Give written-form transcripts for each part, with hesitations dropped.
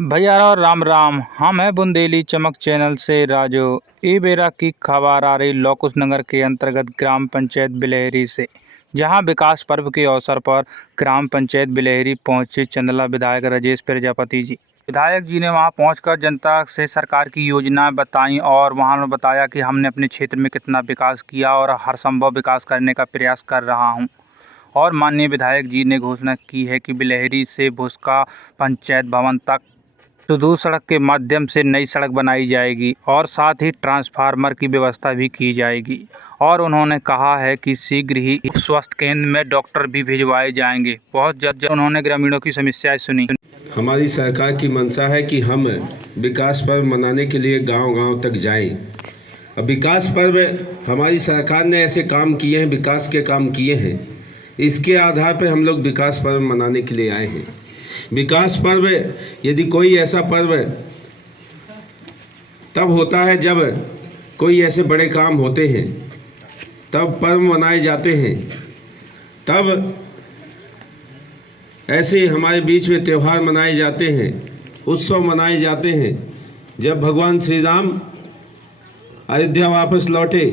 भैया और राम राम। हम हैं बुंदेली चमक चैनल से राजू। ई बेरा की खबर आ रही लोकुश नगर के अंतर्गत ग्राम पंचायत बिलहरी से, जहां विकास पर्व के अवसर पर ग्राम पंचायत बिलहरी पहुंचे चंदला विधायक राजेश प्रजापति जी। विधायक जी ने वहां पहुंचकर जनता से सरकार की योजनाएं बताई और वहां बताया कि हमने अपने क्षेत्र में कितना विकास किया और हर संभव विकास करने का प्रयास कर रहा हूं। और माननीय विधायक जी ने घोषणा की है कि बिलहरी से भुसका पंचायत भवन तक सुदूर सड़क के माध्यम से नई सड़क बनाई जाएगी और साथ ही ट्रांसफार्मर की व्यवस्था भी की जाएगी। और उन्होंने कहा है कि शीघ्र ही स्वास्थ्य केंद्र में डॉक्टर भी भिजवाए जाएंगे। बहुत जल्द उन्होंने ग्रामीणों की समस्याएं सुनी। हमारी सरकार की मंशा है कि हम विकास पर्व मनाने के लिए गांव-गांव तक जाएं। अब विकास पर्व हमारी सरकार ने ऐसे काम किए हैं, विकास के काम किए हैं, इसके आधार पर हम लोग विकास पर्व मनाने के लिए आए हैं। विकास पर्व यदि कोई ऐसा पर्व तब होता है जब कोई ऐसे बड़े काम होते हैं, तब पर्व मनाए जाते हैं। तब ऐसे हमारे बीच में त्यौहार मनाए जाते हैं, उत्सव मनाए जाते हैं। जब भगवान श्री राम अयोध्या वापस लौटे,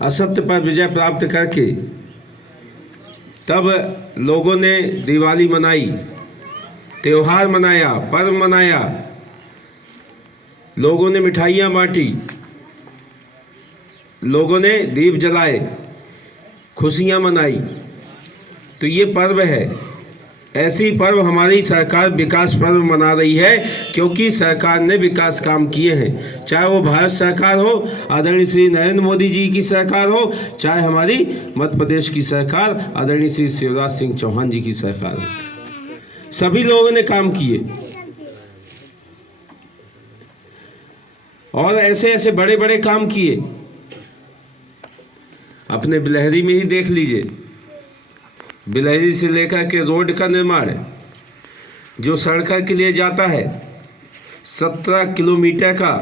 असत्य पर विजय प्राप्त करके, तब लोगों ने दिवाली मनाई, त्यौहार मनाया, पर्व मनाया, लोगों ने मिठाइयाँ बांटी, लोगों ने दीप जलाए, खुशियाँ मनाई। तो ये पर्व है। ऐसी पर्व हमारी सरकार विकास पर्व मना रही है, क्योंकि सरकार ने विकास काम किए हैं। चाहे वो भारत सरकार हो, आदरणीय श्री नरेंद्र मोदी जी की सरकार हो, चाहे हमारी मध्य प्रदेश की सरकार आदरणीय श्री शिवराज सिंह चौहान जी की सरकार हो, सभी लोगों ने काम किए। और ऐसे ऐसे बड़े बड़े काम किए। अपने बिलहरी में ही देख लीजिए, बिलहरी से लेकर के रोड का निर्माण, जो सड़क के लिए जाता है 17 किलोमीटर का,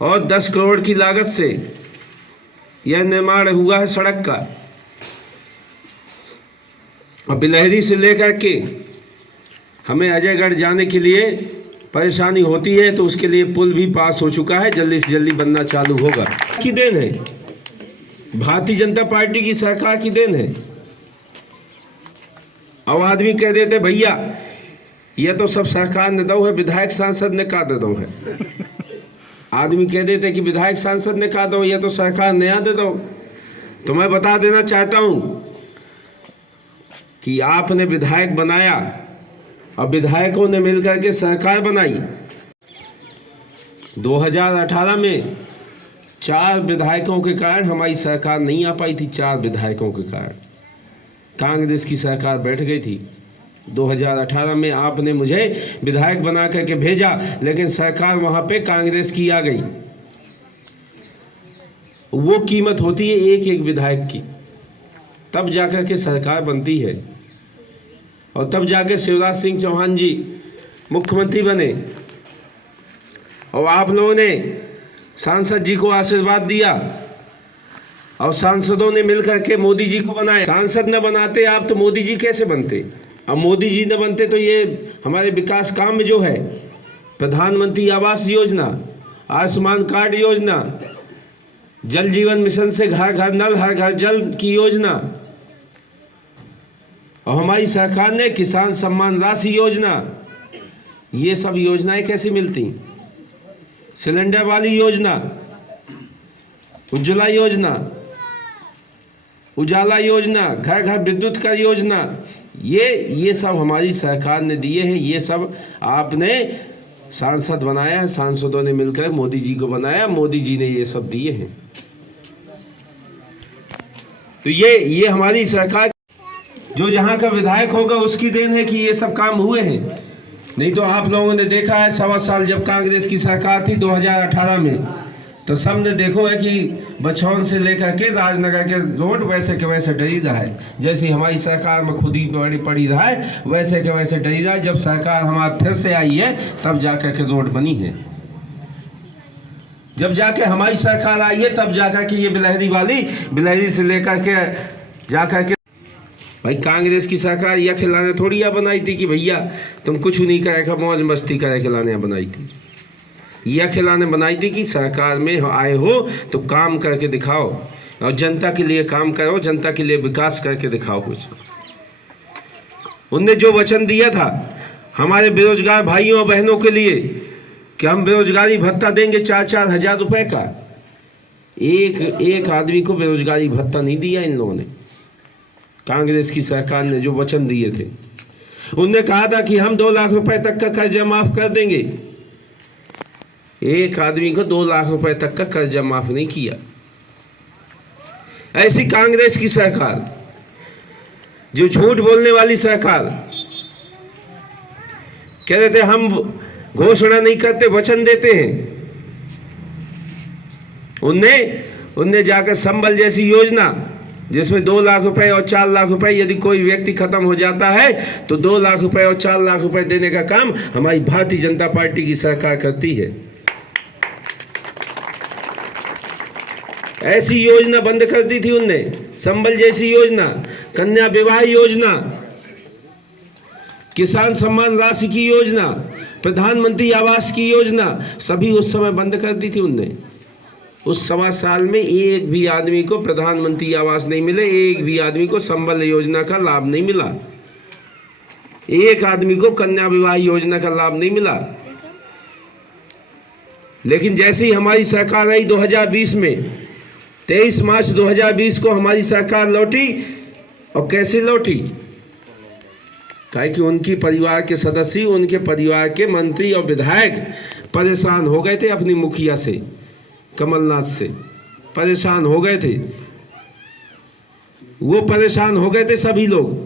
और 10 करोड़ की लागत से यह निर्माण हुआ है सड़क का। और बिलहरी से लेकर के हमें अजयगढ़ जाने के लिए परेशानी होती है, तो उसके लिए पुल भी पास हो चुका है, जल्दी से जल्दी बनना चालू होगा। की देन है, भारतीय जनता पार्टी की सरकार की देन है। अब आदमी कह देते भैया ये तो सब सरकार ने दो है, विधायक सांसद ने का दे दो है। आदमी कह देते कि विधायक सांसद ने का दो, ये तो सरकार नया दे दो। तो मैं बता देना चाहता हूं कि आपने विधायक बनाया और विधायकों ने मिलकर के सरकार बनाई। 2018 में 4 विधायकों के कारण हमारी सरकार नहीं आ पाई थी। 4 विधायकों के कारण कांग्रेस की सरकार बैठ गई थी। 2018 में आपने मुझे विधायक बना करके भेजा, लेकिन सरकार वहां पे कांग्रेस की आ गई। वो कीमत होती है एक एक विधायक की, तब जाकर के सरकार बनती है। और तब जाकर शिवराज सिंह चौहान जी मुख्यमंत्री बने, और आप लोगों ने सांसद जी को आशीर्वाद दिया, और सांसदों ने मिलकर के मोदी जी को बनाया। सांसद न बनाते आप तो मोदी जी कैसे बनते? अब मोदी जी न बनते तो ये हमारे विकास काम में जो है, प्रधानमंत्री आवास योजना, आयुष्मान कार्ड योजना, जल जीवन मिशन से घर घर नल हर घर जल की योजना, और हमारी सरकार ने किसान सम्मान राशि योजना, ये सब योजनाएं कैसी मिलती? सिलेंडर वाली योजना, उज्ज्वला योजना, उजाला योजना, घर घर विद्युत का योजना, ये सब हमारी सरकार ने दिए हैं। ये सब आपने सांसद बनाया, सांसदों ने मिलकर मोदी जी को बनाया, मोदी जी ने ये सब दिए हैं। तो ये हमारी सरकार, जो जहाँ का विधायक होगा उसकी देन है कि ये सब काम हुए हैं। नहीं तो आप लोगों ने देखा है 1.25 साल जब कांग्रेस की सरकार थी 2018 में, तो सबने देखो है कि बछौन से लेकर के राजनगर के रोड वैसे के वैसे डरी रहा है। जैसे हमारी सरकार में खुद ही पड़ी रहा है, वैसे के वैसे डरी रहा है। जब सरकार हमारी फिर से आई है, तब जाकर के रोड बनी है। जब जाके हमारी सरकार आई है, तब जाकर के ये बिलहरी से लेकर के जाकर के भाई कांग्रेस की सरकार यह खिलाने थोड़ी या बनाई थी कि भैया तुम कुछ नहीं करे, मौज मस्ती करे खिलाने बनाई थी। यह खिलाने बनाई थी कि सरकार में आए हो तो काम करके दिखाओ और जनता के लिए काम करो, जनता के लिए विकास करके दिखाओ कुछ। उनने जो वचन दिया था हमारे बेरोजगार भाइयों और बहनों के लिए कि हम बेरोजगारी भत्ता देंगे 4-4 हज़ार रुपए का, एक आदमी को बेरोजगारी भत्ता नहीं दिया इन लोगों ने। कांग्रेस की सरकार ने जो वचन दिए थे, उनने कहा था कि हम 2 लाख रुपए तक का कर्जा माफ कर देंगे। एक आदमी को 2 लाख रुपए तक का कर्जा माफ नहीं किया। ऐसी कांग्रेस की सरकार, जो झूठ बोलने वाली सरकार, कह रहे थे हम घोषणा नहीं करते वचन देते हैं। उनने जाकर संबल जैसी योजना जिसमें 2 लाख रुपए और 4 लाख रुपए, यदि कोई व्यक्ति खत्म हो जाता है तो 2 लाख रुपए और 4 लाख रुपए देने का काम हमारी भारतीय जनता पार्टी की सरकार करती है। ऐसी योजना बंद कर दी थी उनने, संबल जैसी योजना, कन्या विवाह योजना, किसान सम्मान राशि की योजना, प्रधानमंत्री आवास की योजना, सभी उस समय बंद कर दी थी उनने। उस 1.25 साल में एक भी आदमी को प्रधानमंत्री आवास नहीं मिले, एक भी आदमी को संबल योजना का लाभ नहीं मिला, एक आदमी को कन्या विवाह योजना का लाभ नहीं मिला। लेकिन जैसे ही हमारी सरकार आई 2020 में, 23 मार्च 2020 को हमारी सरकार लौटी, और कैसे लौटी? ताकि उनकी परिवार के सदस्य, उनके परिवार के मंत्री और विधायक परेशान हो गए थे अपनी मुखिया से, कमलनाथ से परेशान हो गए थे। वो परेशान हो गए थे सभी लोग।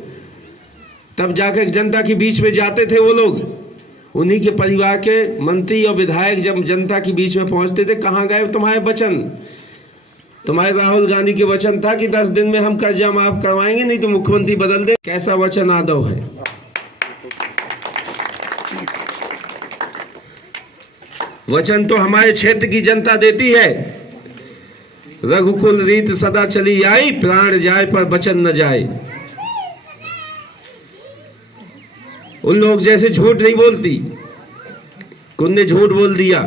तब जाकर जनता के बीच में जाते थे वो लोग, उन्हीं के परिवार के मंत्री और विधायक जब जनता के बीच में पहुंचते थे, कहाँ गए तुम्हारे वचन? तुम्हारे राहुल गांधी के वचन था कि 10 दिन में हम कर्जा माफ करवाएंगे, नहीं तो मुख्यमंत्री बदल दे। कैसा वचन आदव है? वचन तो हमारे क्षेत्र की जनता देती है। रघुकुल रीत सदा चली आई, प्राण जाए पर वचन न जाए। उन लोग जैसे झूठ नहीं बोलती, उनने झूठ बोल दिया,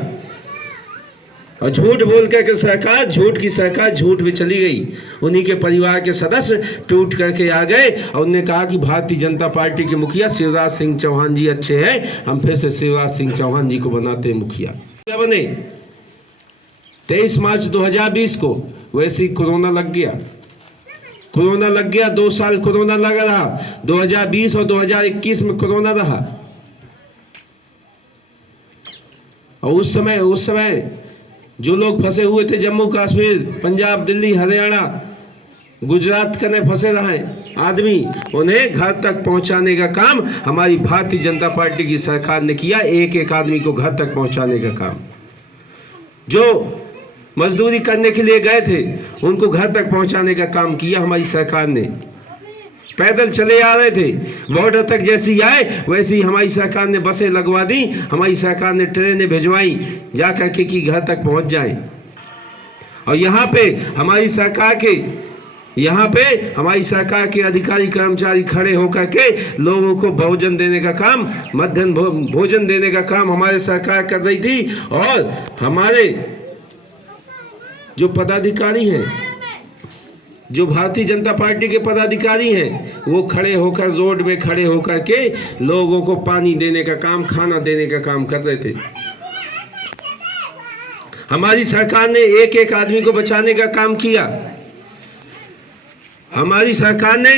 और झूठ बोल कर सरकार, झूठ की सरकार झूठ में चली गई। उन्हीं के परिवार के सदस्य टूट करके आ गए और उन्होंने कहा कि भारतीय जनता पार्टी के मुखिया शिवराज सिंह चौहान जी अच्छे हैं, हम फिर से शिवराज सिंह चौहान जी को बनाते हैं मुखिया। क्या बने? 23 मार्च 2020 को वैसे ही कोरोना लग गया। कोरोना लग गया, 2 साल कोरोना लगा रहा, 2020 और 2021 में कोरोना रहा। और उस समय जो लोग फंसे हुए थे जम्मू कश्मीर, पंजाब, दिल्ली, हरियाणा, गुजरात कने फंसे रहे आदमी, उन्हें घर तक पहुंचाने का काम हमारी भारतीय जनता पार्टी की सरकार ने किया। एक आदमी को घर तक पहुंचाने का काम। जो मजदूरी करने के लिए गए थे उनको घर तक पहुंचाने का काम किया हमारी सरकार ने। पैदल चले आ रहे थे, बॉर्डर तक जैसी आए वैसी ही हमारी सरकार ने बसें लगवा दी, हमारी सरकार ने ट्रेनें भिजवाई जा करके कि घर तक पहुंच जाए। और यहाँ पे हमारी सरकार के अधिकारी कर्मचारी खड़े होकर के लोगों को भोजन देने का काम, मध्याह्न भोजन देने का काम हमारी सरकार कर रही थी। और हमारे जो पदाधिकारी हैं, जो भारतीय जनता पार्टी के पदाधिकारी हैं, वो खड़े होकर रोड में खड़े होकर के लोगों को पानी देने का काम, खाना देने का काम कर रहे थे। हमारी सरकार ने एक आदमी को बचाने का काम किया। हमारी सरकार ने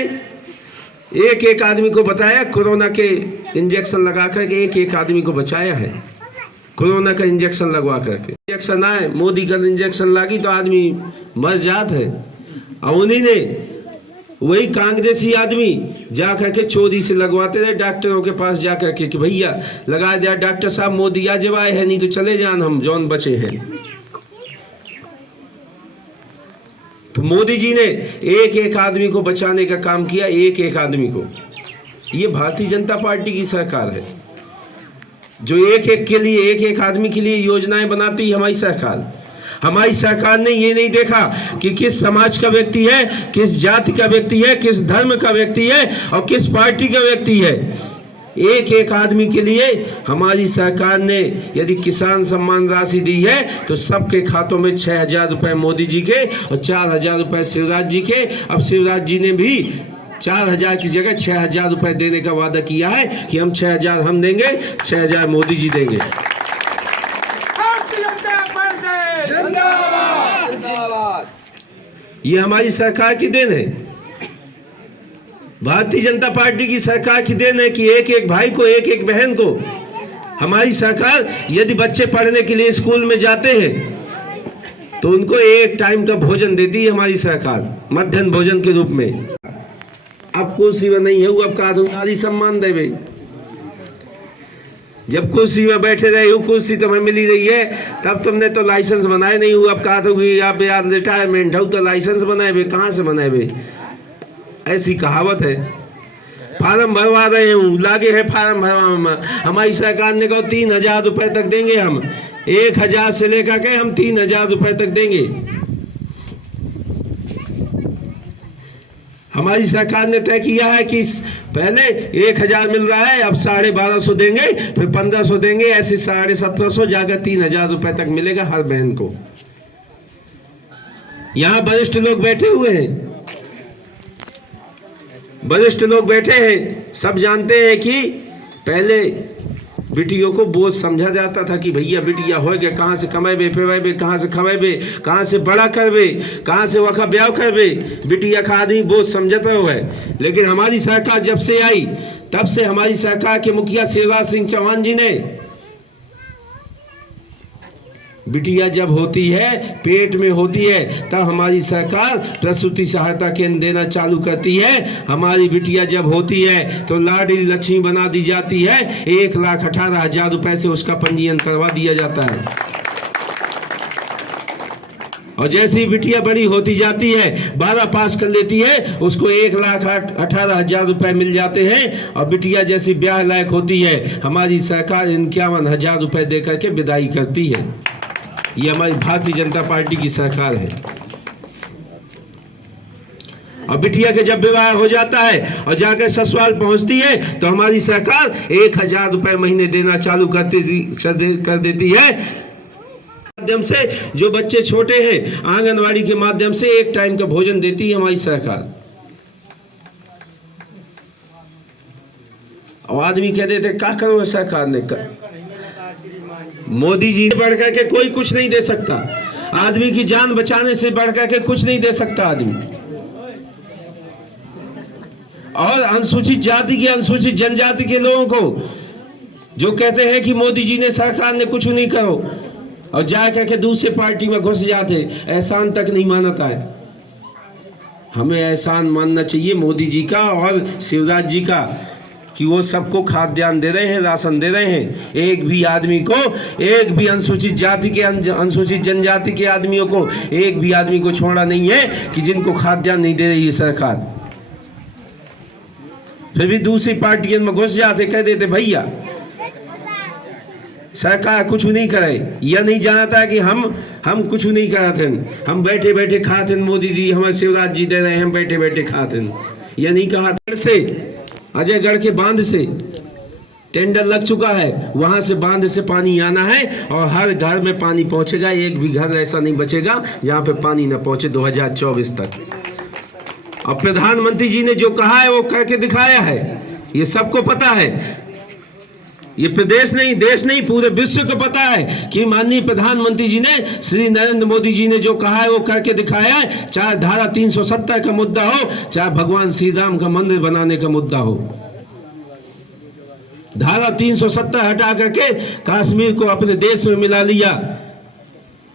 एक आदमी को बताया, कोरोना के इंजेक्शन लगा करके एक आदमी को बचाया है। कोरोना का इंजेक्शन लगवा करके, इंजेक्शन आए, मोदी का इंजेक्शन लगी तो आदमी मर जात है। और उन्हीं ने, वही कांग्रेसी आदमी जा करके चोरी से लगवाते रहे डॉक्टरों के पास जा करके कि भैया लगा दिया डॉक्टर साहब, मोदी आ जवाए है, नहीं तो चले जान हम जौन बचे हैं। तो मोदी जी ने एक आदमी को बचाने का काम किया, एक आदमी को। ये भारतीय जनता पार्टी की सरकार है जो एक आदमी के लिए योजनाएं बनाती है हमारी सरकार। हमारी सरकार ने ये नहीं देखा कि किस समाज का व्यक्ति है, किस जाति का व्यक्ति है, किस धर्म का व्यक्ति है और किस पार्टी का व्यक्ति है। एक एक आदमी के लिए हमारी सरकार ने यदि किसान सम्मान राशि दी है तो सबके खातों में 6,000 रुपये मोदी जी के और 4,000 रुपये शिवराज जी के। अब शिवराज जी ने भी 4,000 की जगह 6,000 रुपये देने का वादा किया है कि हम 6,000 हम देंगे, 6,000 मोदी जी देंगे। ये हमारी सरकार की देन है, भारतीय जनता पार्टी की सरकार की देन है कि एक एक भाई को, एक एक बहन को हमारी सरकार, यदि बच्चे पढ़ने के लिए स्कूल में जाते हैं तो उनको एक टाइम का भोजन देती है हमारी सरकार, मध्याह्न भोजन के रूप में। अब कुर्सी में नहीं है वो, अब का नारी सम्मान देवे। जब कुर्सी में बैठे रहे हो, कुर्सी तुम्हें मिली रही है, तब तुमने तो लाइसेंस बनाए नहीं हुआ। अब कहा तो आप यार रिटायरमेंट हो तो लाइसेंस बनाए, कहाँ से बनाए? ऐसी कहावत है। फार्म भरवा रहे हूँ, लागे है फार्म भरवा में। हमारी सरकार ने कहा 3,000 रुपये तक देंगे हम, 1,000 से लेकर के हम 3,000 रुपये तक देंगे। हमारी सरकार ने तय किया है कि पहले 1,000 मिल रहा है, अब 1,250 देंगे, फिर 1,500 देंगे, ऐसे 1,750 जाकर 3,000 रुपये तक मिलेगा हर बहन को। यहाँ वरिष्ठ लोग बैठे हुए हैं, वरिष्ठ लोग बैठे हैं, सब जानते हैं कि पहले बिटियों को बोझ समझा जाता था कि भैया बिटिया हो गए, कहाँ से कमेबे पेवेबे, कहाँ से खवेबे, कहाँ से बड़ा करबे, कहाँ से वखा ब्याह करबे, बिटिया का आदमी बोझ समझता हुआ है। लेकिन हमारी सरकार जब से आई, तब से हमारी सरकार के मुखिया शिवराज सिंह चौहान जी ने बिटिया जब होती है, पेट में होती है, तब हमारी सरकार प्रसूति सहायता केंद्र देना चालू करती है। हमारी बिटिया जब होती है तो लाडली लक्ष्मी बना दी जाती है, 1,18,000 रुपये से उसका पंजीयन करवा दिया जाता है। और जैसे ही बिटिया बड़ी होती जाती है, 12 पास कर लेती है, उसको 1,18,000 रुपये मिल जाते हैं। और बिटिया जैसी ब्याह लायक होती है, हमारी सरकार 51,000 रुपये देकर के विदाई करती है। ये हमारी भारतीय जनता पार्टी की सरकार है। और बिटिया के जब विवाह हो जाता है और जाकर ससुराल पहुंचती है तो हमारी सरकार 1,000 रुपये महीने देना चालू कर देती है। माध्यम से जो बच्चे छोटे हैं, आंगनवाड़ी के माध्यम से एक टाइम का भोजन देती है हमारी सरकार। और आदमी कह देते क्या करो सरकार ने कर। मोदी जी ने बढ़कर के कोई कुछ नहीं दे सकता, आदमी की जान बचाने से बढ़कर के कुछ नहीं दे सकता आदमी। और अनुसूचित जाति के, अनुसूचित जनजाति के लोगों को जो कहते हैं कि मोदी जी ने, सरकार ने कुछ नहीं करो, और जा करके दूसरे पार्टी में घुस जाते, एहसान तक नहीं मानता है। हमें एहसान मानना चाहिए मोदी जी का और शिवराज जी का कि वो सबको खाद्यान्न दे रहे हैं, राशन दे रहे हैं। एक भी आदमी को, एक भी अनुसूचित जाति के, अनुसूचित जनजाति के आदमियों को, एक भी आदमी को छोड़ा नहीं है कि जिनको खाद्यान्न नहीं दे रही है सरकार। फिर भी दूसरी पार्टियों में घुस जाते, कह देते भैया सरकार कुछ नहीं करे। यह नहीं जानता कि हम कुछ नहीं करते, हम बैठे बैठे खाते, मोदी जी हमारे शिवराज जी दे रहे हैं, हम बैठे बैठे खाते। यह नहीं कहा। से अजयगढ़ के बांध से टेंडर लग चुका है, वहां से बांध से पानी आना है और हर घर में पानी पहुंचेगा। एक भी घर ऐसा नहीं बचेगा जहां पे पानी ना पहुंचे 2024 तक। और प्रधानमंत्री जी ने जो कहा है वो करके दिखाया है, ये सबको पता है। ये प्रदेश नहीं, देश नहीं, पूरे विश्व को पता है कि माननीय प्रधानमंत्री जी ने, श्री नरेंद्र मोदी जी ने जो कहा है वो करके दिखाया है। चाहे धारा 370 का मुद्दा हो, चाहे भगवान श्री राम का मंदिर बनाने का मुद्दा हो। धारा 370 हटा करके कश्मीर को अपने देश में मिला लिया।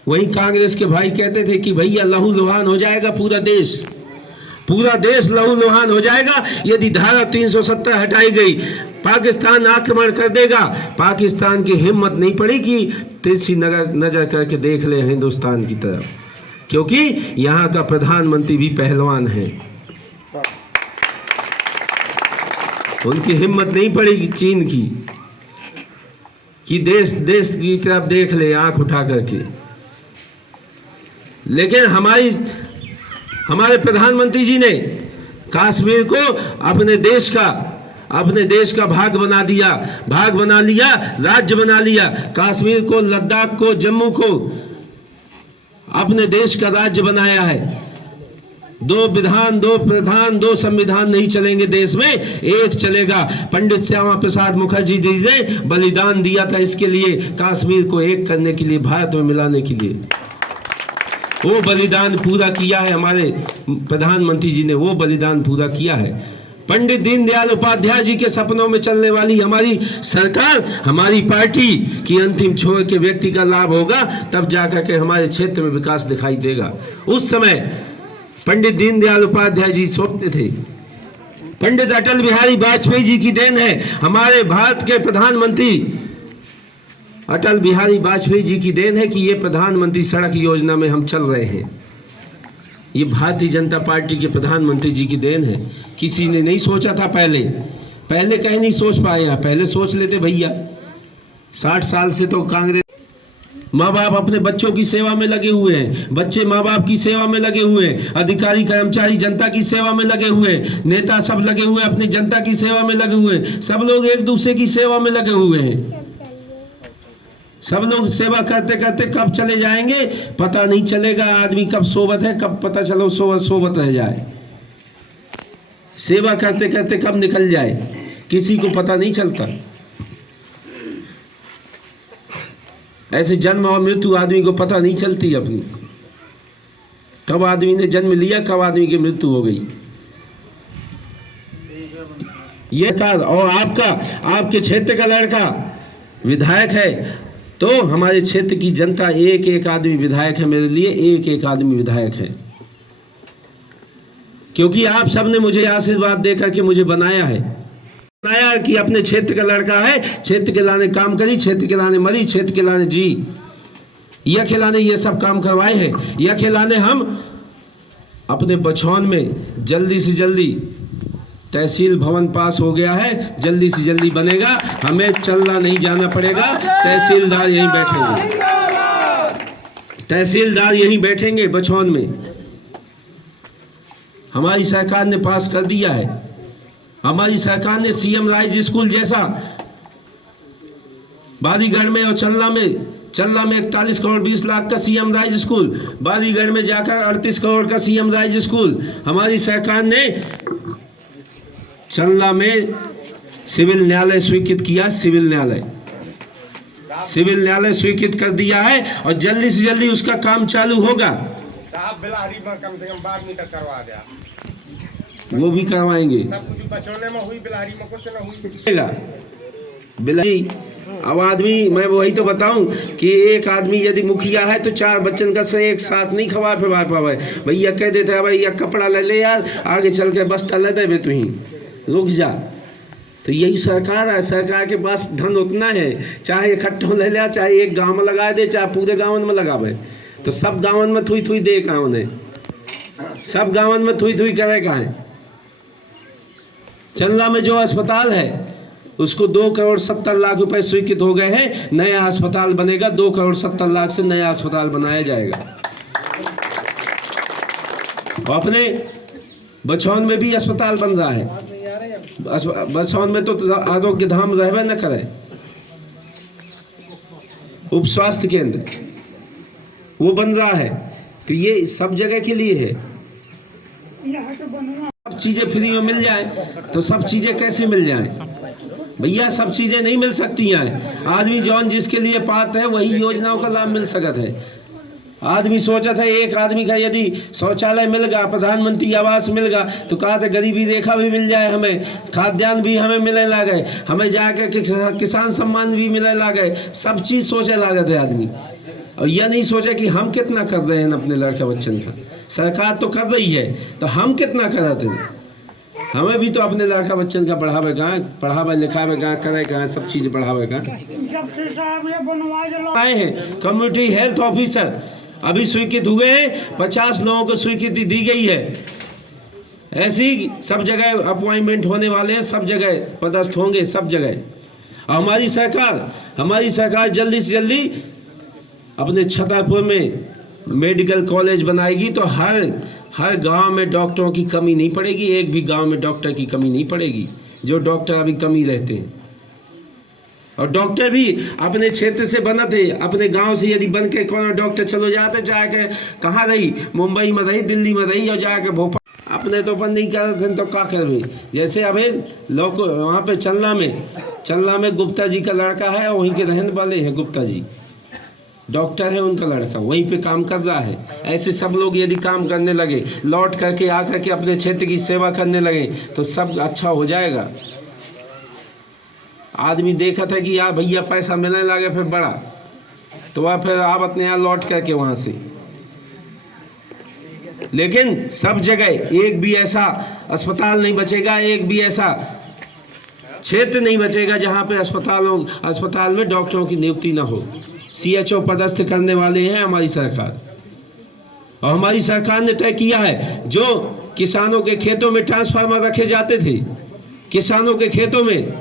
वही कांग्रेस के भाई कहते थे कि भैया लहू लुहान हो जाएगा पूरा देश, पूरा देश लहू लुहान हो जाएगा यदि धारा 370 हटाई गई। पाकिस्तान आक्रमण कर देगा। पाकिस्तान की हिम्मत नहीं पड़ी कि तिरछी नजर करके देख ले हिंदुस्तान की तरफ, क्योंकि यहाँ का प्रधानमंत्री भी पहलवान है। उनकी हिम्मत नहीं पड़ेगी चीन की कि देश की तरफ देख ले आंख उठा करके। लेकिन हमारे प्रधानमंत्री जी ने कश्मीर को अपने देश का भाग बना लिया, राज्य बना लिया। कश्मीर को, लद्दाख को, जम्मू को अपने देश का राज्य बनाया है। 2 विधान, 2 प्रधान, 2 संविधान नहीं चलेंगे देश में, एक चलेगा। पंडित श्यामा प्रसाद मुखर्जी जी ने बलिदान दिया था इसके लिए, कश्मीर को एक करने के लिए, भारत में मिलाने के लिए। वो बलिदान पूरा किया है हमारे प्रधानमंत्री जी ने, वो बलिदान पूरा किया है। पंडित दीनदयाल उपाध्याय जी के सपनों में चलने वाली हमारी सरकार, हमारी पार्टी की अंतिम छोर के व्यक्ति का लाभ होगा, तब जाकर के हमारे क्षेत्र में विकास दिखाई देगा। उस समय पंडित दीनदयाल उपाध्याय जी सोचते थे। पंडित अटल बिहारी वाजपेयी जी की देन है, हमारे भारत के प्रधानमंत्री अटल बिहारी वाजपेयी जी की देन है कि ये प्रधानमंत्री सड़क योजना में हम चल रहे हैं। ये भारतीय जनता पार्टी के प्रधानमंत्री जी की देन है। किसी ने नहीं सोचा था पहले कहीं नहीं सोच पाए हैं। पहले सोच लेते भैया। 60 साल से तो कांग्रेस, माँ बाप अपने बच्चों की सेवा में लगे हुए हैं, बच्चे माँ बाप की सेवा में लगे हुए हैं, अधिकारी कर्मचारी जनता की सेवा में लगे हुए हैं, नेता सब लगे हुए हैं, अपनी जनता की सेवा में लगे हुए हैं। सब लोग एक दूसरे की सेवा में लगे हुए हैं। सब लोग सेवा करते करते कब चले जाएंगे पता नहीं चलेगा। आदमी कब सोबत है, कब पता चलो सोबत रह जाए। सेवा करते करते कब निकल जाए किसी को पता नहीं चलता। ऐसे जन्म और मृत्यु आदमी को पता नहीं चलती अपनी, कब आदमी ने जन्म लिया, कब आदमी की मृत्यु हो गई। ये कार और आपके क्षेत्र का लड़का विधायक है, तो हमारे क्षेत्र की जनता एक आदमी विधायक है। मेरे लिए एक आदमी विधायक है, क्योंकि आप सबने मुझे आशीर्वाद देकर के मुझे बनाया कि अपने क्षेत्र का लड़का है, क्षेत्र के लाने काम करी, क्षेत्र के लाने मरी, क्षेत्र के लाने जी। यह खिलाने ये सब काम करवाए हैं। यह खिलाने हम अपने बछौन में जल्दी से जल्दी तहसील भवन पास हो गया है, जल्दी से जल्दी बनेगा, हमें चलना नहीं जाना पड़ेगा। तहसीलदार यहीं बैठेंगे बछौन में। हमारी सरकार ने पास कर दिया है। हमारी सरकार ने सीएम राइज स्कूल जैसा बालीगढ़ में और चल्ला में 41 करोड़ 20 लाख का सीएम राइज स्कूल, बालीगढ़ में जाकर 38 करोड़ का सीएम राइज स्कूल। हमारी सरकार ने चल्ला में सिविल न्यायालय स्वीकृत किया, सिविल न्यायालय स्वीकृत कर दिया है और जल्दी से जल्दी उसका काम चालू होगा। बिलारी में कम से कम 12 मीटर करवा दिया, वो भी करवाएंगे। सब कुछ बचोले में हुई, बिलारी में कुछ न हुई। बिलारी अब आदमी, मैं वही तो बताऊं कि एक आदमी यदि मुखिया है तो 4 बच्चन का से एक साथ नहीं खवा पावे। भैया कह देते हैं भैया कपड़ा ले यार, आगे चल के बस्ता ले दे, तू ही रुक जा। तो यही सरकार है। सरकार के पास धन उतना है, चाहे इकट्ठा ले लिया, चाहे एक गांव में लगा दे, चाहे पूरे गाँव में लगावे। तो सब गाँव में थुई दे कहाँ उन्हें, सब गाँव में थुई करे कहाँ है। चल्ला में जो अस्पताल है उसको 2 करोड़ 70 लाख रुपए स्वीकृत हो गए हैं। नया अस्पताल बनेगा, 2 करोड़ 70 लाख से नया अस्पताल बनाया जाएगा। अपने बछौन में भी अस्पताल बन रहा है। बछौन में तो आरोग्य धाम रहबे न करे, उप स्वास्थ्य केंद्र वो बन रहा है। तो ये सब जगह के लिए है। सब चीजें फ्री में मिल जाए तो सब चीजें कैसे मिल जाए भैया? सब चीजें नहीं मिल सकती हैं। आदमी जौन जिसके लिए पात्र है वही योजनाओं का लाभ मिल सकता है। आदमी सोचा था एक आदमी का यदि शौचालय मिल गया, प्रधानमंत्री आवास मिल गया, तो कहा था गरीबी रेखा भी मिल जाए, हमें खाद्यान्न भी हमें मिले लागे, हमें जाकर किसान सम्मान भी मिले लागे। सब चीज़ सोचे लागत है आदमी, और यह नहीं सोचा कि हम कितना कर रहे हैं अपने लड़के बच्चन का। सरकार तो कर रही है, तो हम कितना कराते हैं? हमें भी तो अपने लड़का बच्चन का पढ़ावे लिखावे करे सब चीज़ बढ़ावे आए हैं। कम्युनिटी हेल्थ ऑफिसर अभी स्वीकृत हुए हैं, 50 लोगों को स्वीकृति दी गई है। ऐसी सब जगह अपॉइंटमेंट होने वाले हैं, सब जगह पदस्थ होंगे, सब जगह। हमारी सरकार जल्दी से जल्दी अपने छतरपुर में मेडिकल कॉलेज बनाएगी तो हर गांव में डॉक्टरों की कमी नहीं पड़ेगी, एक भी गांव में डॉक्टर की कमी नहीं पड़ेगी, जो डॉक्टर अभी कमी रहते हैं। और डॉक्टर भी अपने क्षेत्र से बना थे, अपने गांव से यदि बन के कौन डॉक्टर चलो जाते, जाके कहाँ रही, मुंबई में रही, दिल्ली में रही, और जाके भोपाल अपने तो बंद नहीं कर थे तो क्या करवे। जैसे अभी लोग वहाँ पे चलना में गुप्ता जी का लड़का है, वहीं के रहने वाले हैं, गुप्ता जी डॉक्टर है, उनका लड़का वहीं पे काम कर रहा है। ऐसे सब लोग यदि काम करने लगे, लौट करके आकर के अपने क्षेत्र की सेवा करने लगे तो सब अच्छा हो जाएगा। आदमी देखा था कि यार भैया पैसा मिलने लगे फिर बड़ा, तो वह फिर आप अपने यहाँ लौट करके वहाँ से। लेकिन सब जगह एक भी ऐसा अस्पताल नहीं बचेगा, एक भी ऐसा क्षेत्र नहीं बचेगा जहाँ पे अस्पताल में डॉक्टरों की नियुक्ति ना हो। CHO पदस्थ करने वाले हैं हमारी सरकार, और हमारी सरकार ने तय किया है जो किसानों के खेतों में ट्रांसफार्मर रखे जाते थे, किसानों के खेतों में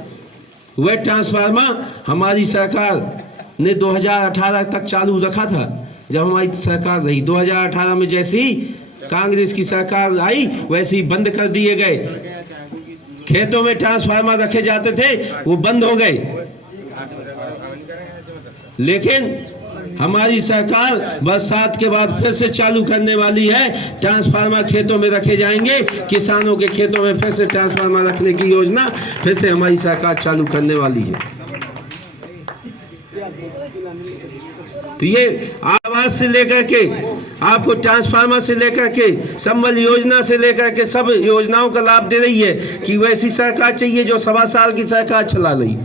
वह ट्रांसफार्मर हमारी सरकार ने 2018 तक चालू रखा था। जब हमारी सरकार रही 2018 में जैसे ही कांग्रेस की सरकार आई वैसे ही बंद कर दिए गए। खेतों में ट्रांसफार्मर रखे जाते थे वो बंद हो गए। लेकिन हमारी सरकार बरसात के बाद फिर से चालू करने वाली है। ट्रांसफार्मर खेतों में रखे जाएंगे, किसानों के खेतों में फिर से ट्रांसफार्मर रखने की योजना फिर से हमारी सरकार चालू करने वाली है। तो ये आवास से लेकर के आपको ट्रांसफार्मर से लेकर के संबल योजना से लेकर के सब योजनाओं का लाभ दे रही है कि वैसी सरकार चाहिए जो 1.25 साल की सरकार चला रही।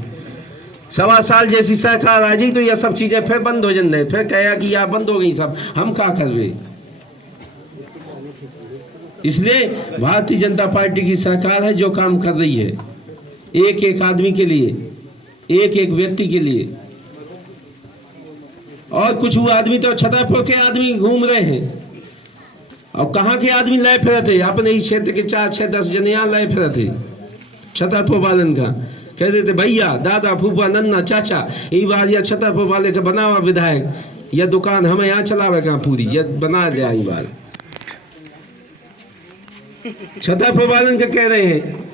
1.25 साल जैसी सरकार आ जाए तो यह सब चीजें फिर बंद हो जाए, फिर कहेगा कि यार बंद हो गई सब, हम क्या करवे। इसलिए भारतीय जनता पार्टी की सरकार है जो काम कर रही है, एक एक आदमी के लिए, एक एक व्यक्ति के लिए। और कुछ हुआ आदमी तो छतरपुर के आदमी घूम रहे हैं, और कहाँ के आदमी लय फिर थे, अपने ही क्षेत्र के 4-6-10 जने यहाँ लय फिर थे छतरपुर वालन का। कह देते भैया, दादा, फूफा, नन्ना, चाचा, यही बात या छतरपुर वाले का बना हुआ विधायक, यह दुकान हमें यहाँ चलावे कहाँ पूरी, यह बना दिया। यही बात छतरपुर वालन का कह रहे हैं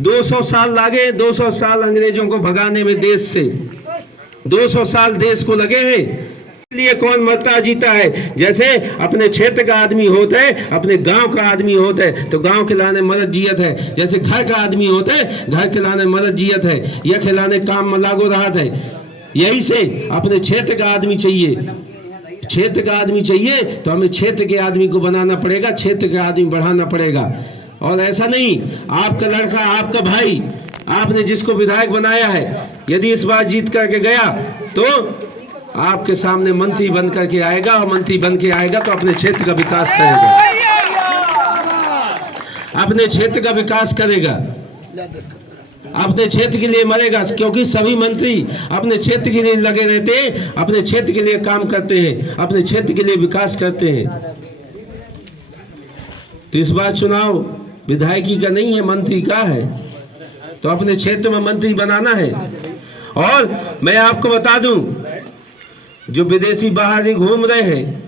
200 साल लागे, 200 साल अंग्रेजों को भगाने में देश से, 200 साल देश को लगे हैं। इसलिए कौन मरता जीता है। जैसे अपने क्षेत्र का आदमी होता है, अपने गांव का आदमी होता है तो गांव खिलाने मदद जियत है। जैसे घर का आदमी होता है, घर खिलाने मदद जियत है, यह खिलाने काम में लागो रहा है। यही से अपने क्षेत्र का आदमी चाहिए, क्षेत्र का आदमी चाहिए तो हमें क्षेत्र के आदमी को बनाना पड़ेगा, क्षेत्र का आदमी बढ़ाना पड़ेगा। और ऐसा नहीं आपका लड़का, आपका भाई, आपने जिसको विधायक बनाया है, यदि इस बार जीत करके गया तो आपके सामने मंत्री बन करके आएगा, और मंत्री बन के आएगा तो अपने क्षेत्र का विकास करेगा, अपने क्षेत्र का विकास करेगा, अपने क्षेत्र के लिए मरेगा। क्योंकि सभी मंत्री अपने क्षेत्र के लिए लगे रहते हैं, अपने क्षेत्र के लिए काम करते हैं, अपने क्षेत्र के लिए विकास करते हैं। तो इस बार चुनाव विधायकी का नहीं है, मंत्री का है, तो अपने क्षेत्र में मंत्री बनाना है। और मैं आपको बता दूं, जो विदेशी बाहर ही घूम रहे हैं,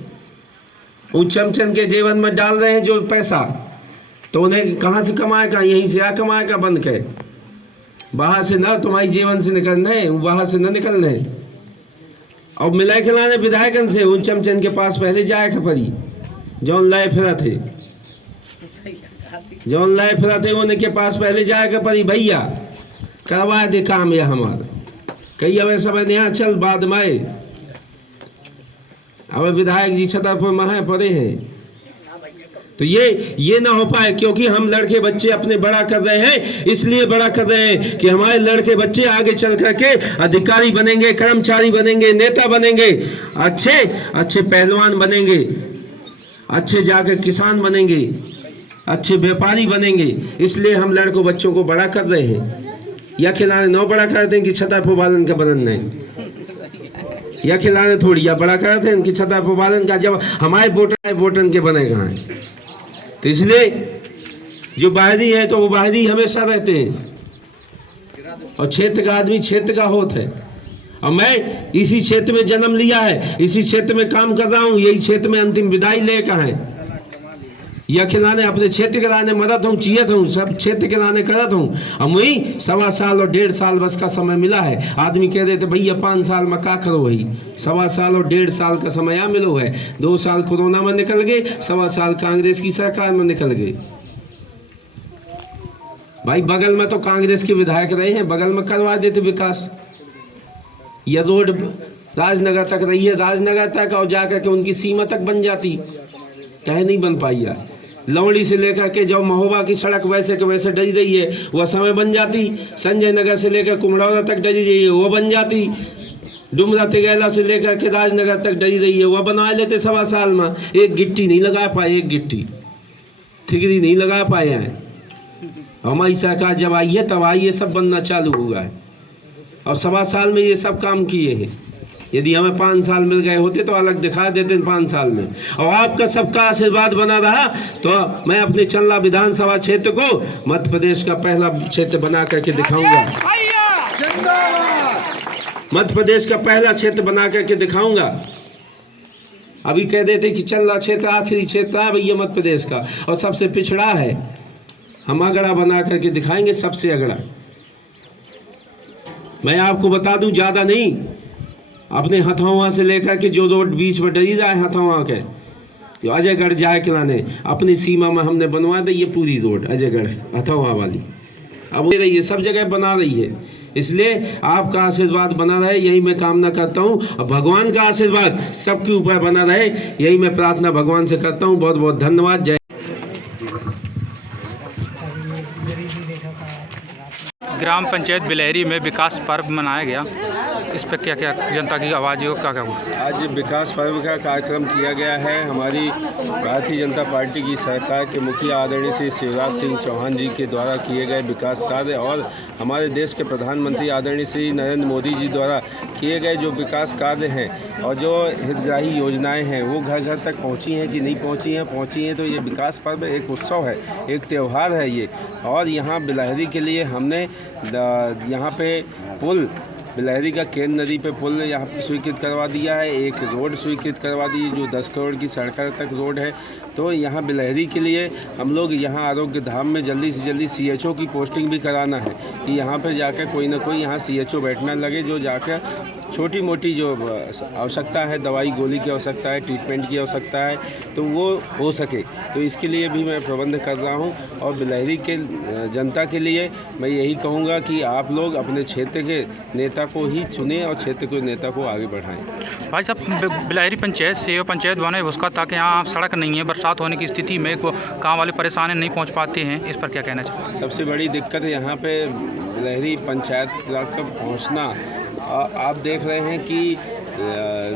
उन चमचन के जीवन में डाल रहे हैं जो पैसा, तो उन्हें कहाँ से कमाएगा, यहीं से आ कमाएगा बन के। बाहर से ना तुम्हारी जीवन से निकलना है, बाहर से न निकलना है। और मिलाए खिलाने विधायकन से उन चमचन के पास पहले जाए खपरी, जौन लाए फिरा थे, जौन लाए फिरा थे उनके पास पहले जाए खपरी, भैया करवा दे काम यह हमारा, कही अब सब यहाँ चल बाद में। अब विधायक जी छतरपुर महा पड़े हैं, तो ये ना हो पाए। क्योंकि हम लड़के बच्चे अपने बड़ा कर रहे हैं, इसलिए बड़ा कर रहे हैं कि हमारे लड़के बच्चे आगे चल करके अधिकारी बनेंगे, कर्मचारी बनेंगे, नेता बनेंगे, अच्छे पहलवान बनेंगे, अच्छे जाकर किसान बनेंगे, अच्छे व्यापारी बनेंगे। इसलिए हम लड़कों बच्चों को बड़ा कर रहे हैं। या खिलाने नौ बड़ा कर दें कि छतरपुर वालन का बनन नहीं, या खिलाने थोड़ी, या बड़ा कर दें कि छतरपुर वालन का, जब हमारे वोटन के बने कहाँ हैं। तो इसलिए जो बाहरी है तो वो बाहरी हमेशा रहते हैं, और क्षेत्र का आदमी क्षेत्र का होता है। और मैं इसी क्षेत्र में जन्म लिया है, इसी क्षेत्र में काम कर रहा हूँ, यही क्षेत्र में अंतिम विदाई लेकर है। यह खिलाने अपने क्षेत्र के लाने मदद हूँ, चियत हूँ, सब क्षेत्र के लाने करत हूँ। अब वही 1.25 साल और 1.5 साल बस का समय मिला है। आदमी कह देते भैया 5 साल में का करो, वही 1.25 साल और 1.5 साल का समय यहाँ मिलो है। 2 साल कोरोना में निकल गए, 1.25 साल कांग्रेस की सरकार में निकल गए। भाई बगल में तो कांग्रेस के विधायक रहे हैं, बगल में करवा देते विकास। यह रोड राजनगर तक रही है, राजनगर तक, और जाकर के उनकी सीमा तक बन जाती, कहीं नहीं बन पाई यार। लौड़ी से लेकर के जो महोबा की सड़क वैसे के वैसे डली रही है, वह समय बन जाती। संजय नगर से लेकर कुमड़ौरा तक डली रही है, वो बन जाती। डुमरा तिगैला से लेकर के राजनगर तक डली रही है, वह बना लेते 1.25 साल में। एक गिट्टी नहीं लगा पाए, एक गिट्टी ठिकरी नहीं लगा पाए हैं। हमारी सरकार जब आई है तब आई ये सब बनना चालू हुआ है, और 1.25 साल में ये सब काम किए हैं। यदि हमें 5 साल मिल गए होते तो अलग दिखा देते 5 साल में। और आपका सबका आशीर्वाद बना रहा तो मैं अपने चंदला विधानसभा क्षेत्र को मध्य प्रदेश का पहला क्षेत्र बना करके दिखाऊंगा। मध्य प्रदेश का पहला क्षेत्र बना करके दिखाऊंगा। अभी कह देते कि चंदला क्षेत्र आखिरी क्षेत्र है भैया मध्य प्रदेश का, और सबसे पिछड़ा है। हम अगड़ा बना करके दिखाएंगे, सबसे अगड़ा। मैं आपको बता दूं, ज़्यादा नहीं, अपने हथौआ से लेकर के जो रोड बीच में डली रहा है हथौआ के, जो अजयगढ़ जाए किलाने, अपनी सीमा में हमने बनवा दी ये पूरी रोड अजयगढ़ हथौआ वाली। अब वो रही है, सब जगह बना रही है। इसलिए आपका आशीर्वाद बना रहे, यही मैं कामना करता हूँ। और भगवान का आशीर्वाद सबके ऊपर बना रहे, यही मैं प्रार्थना भगवान से करता हूँ। बहुत बहुत धन्यवाद। जय। ग्राम पंचायत बिलहरी में विकास पर्व मनाया गया, इस पर क्या क्या जनता की आवाज़ हो, क्या क्या हुआ? आज विकास पर्व का कार्यक्रम किया गया है। हमारी भारतीय जनता पार्टी की सरकार के मुखिया आदरणीय श्री शिवराज सिंह चौहान जी के द्वारा किए गए विकास कार्य, और हमारे देश के प्रधानमंत्री आदरणीय श्री नरेंद्र मोदी जी द्वारा किए गए जो विकास कार्य हैं और जो हितग्राही योजनाएं हैं वो घर घर तक पहुंची हैं कि नहीं पहुंची हैं। तो ये विकास पर्व एक उत्सव है, एक त्यौहार है ये। और यहाँ बिलहरी के लिए हमने यहाँ पे पुल, बिलहरी का केन नदी पे पुल यहाँ पर स्वीकृत करवा दिया है। एक रोड स्वीकृत करवा दी जो 10 करोड़ की सड़क तक रोड है। तो यहाँ बिलहरी के लिए हम लोग यहाँ आरोग्य धाम में जल्दी से जल्दी CHO की पोस्टिंग भी कराना है कि यहाँ पर जाकर कोई ना कोई यहाँ CHO बैठना लगे, जो जाकर छोटी मोटी जो आवश्यकता है, दवाई गोली की आवश्यकता है, ट्रीटमेंट की आवश्यकता है, तो वो हो सके। तो इसके लिए भी मैं प्रबंध कर रहा हूँ। और बिलहरी के जनता के लिए मैं यही कहूँगा कि आप लोग अपने क्षेत्र के नेता को ही चुनें और क्षेत्र के नेता को आगे बढ़ाएं। भाई साहब, बिलहरी पंचायत से पंचायत बने उसका ताकि यहाँ सड़क नहीं है, बरसात होने की स्थिति में गाँव वाले परेशान नहीं पहुँच पाते हैं, इस पर क्या कहना चाहिए? सबसे बड़ी दिक्कत यहाँ पे बिलहरी पंचायत तक पहुँचना। आप देख रहे हैं कि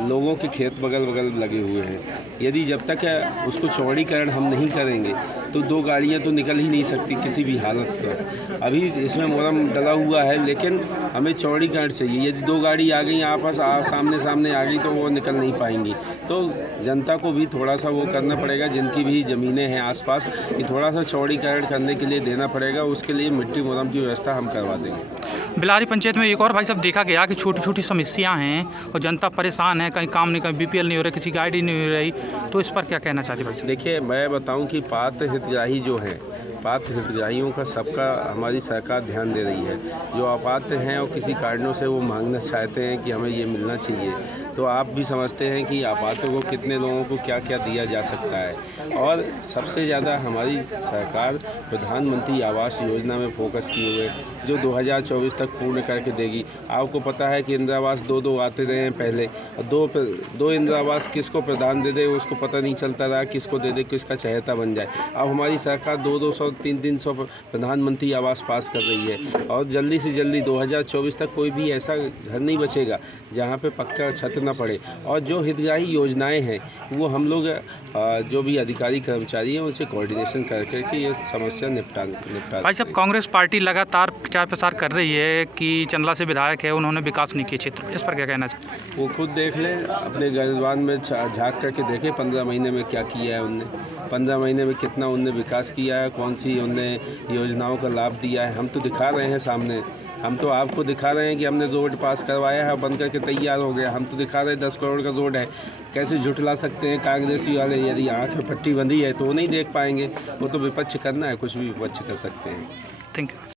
लोगों के खेत बगल बगल लगे हुए हैं। यदि जब तक उसको चौड़ीकरण हम नहीं करेंगे तो 2 गाड़ियां तो निकल ही नहीं सकती किसी भी हालत पर। अभी इसमें मोरम डला हुआ है, लेकिन हमें चौड़ीकरण चाहिए। यदि 2 गाड़ी आ गई आपस सामने सामने आ गई तो वो निकल नहीं पाएंगी। तो जनता को भी थोड़ा सा वो करना पड़ेगा, जिनकी भी ज़मीनें हैं आसपास, कि थोड़ा सा चौड़ीकरण करने के लिए देना पड़ेगा। उसके लिए मिट्टी मोरम की व्यवस्था हम करवा देंगे। बिलहरी पंचायत में एक और भाई साहब देखा गया कि छोटी छोटी समस्याएं हैं और जनता परेशान है, कहीं काम नहीं, कहीं BPL नहीं हो रहा, किसी की ID नहीं हो रही, तो इस पर क्या कहना चाहते भाई साहब? देखिए, मैं बताऊं कि पात्र हितग्राही जो हैं, पात्र हितग्राहियों का सबका हमारी सरकार ध्यान दे रही है। जो अपात्र हैं और किसी कारणों से वो मांगना चाहते हैं कि हमें ये मिलना चाहिए, तो आप भी समझते हैं कि अपात्र को कितने लोगों को क्या क्या दिया जा सकता है। और सबसे ज़्यादा हमारी सरकार प्रधानमंत्री आवास योजना में फोकस किए हुए, जो 2024 तक पूर्ण करके देगी। आपको पता है कि इंदिरा आवास 2 आते रहे हैं पहले, और 2 इंदिरा आवास किसको प्रदान दे दे उसको पता नहीं चलता रहा, किसको दे दे, किसका चहेता बन जाए। अब हमारी सरकार 200 300 प्रधानमंत्री आवास पास कर रही है, और जल्दी से जल्दी 2024 तक कोई भी ऐसा घर नहीं बचेगा जहाँ पे पक्का छत करना पड़े। और जो हितग्राही योजनाएं हैं वो हम लोग जो भी अधिकारी कर्मचारी हैं उनसे कोऑर्डिनेशन करके कि ये समस्या निपटा भाई साहब, कांग्रेस पार्टी लगातार प्रचार प्रसार कर रही है कि चंदला से विधायक है, उन्होंने विकास नहीं किया क्षेत्र, इस पर क्या कहना चाहते हैं? वो खुद देख लें, अपने गर्दवान में झाँक करके देखें 15 महीने में क्या किया है उनने, 15 महीने में कितना उनने विकास किया है, कौन सी उनने योजनाओं का लाभ दिया है। हम तो दिखा रहे हैं सामने, हम तो आपको दिखा रहे हैं कि हमने रोड पास करवाया है, बन करके तैयार हो गया। हम तो दिखा रहे हैं 10 करोड़ का रोड है। कैसे झुठला सकते हैं कांग्रेसी वाले? यदि आँख में पट्टी बंधी है तो वो नहीं देख पाएंगे। वो तो विपक्ष करना है, कुछ भी विपक्ष कर सकते हैं। Thank you.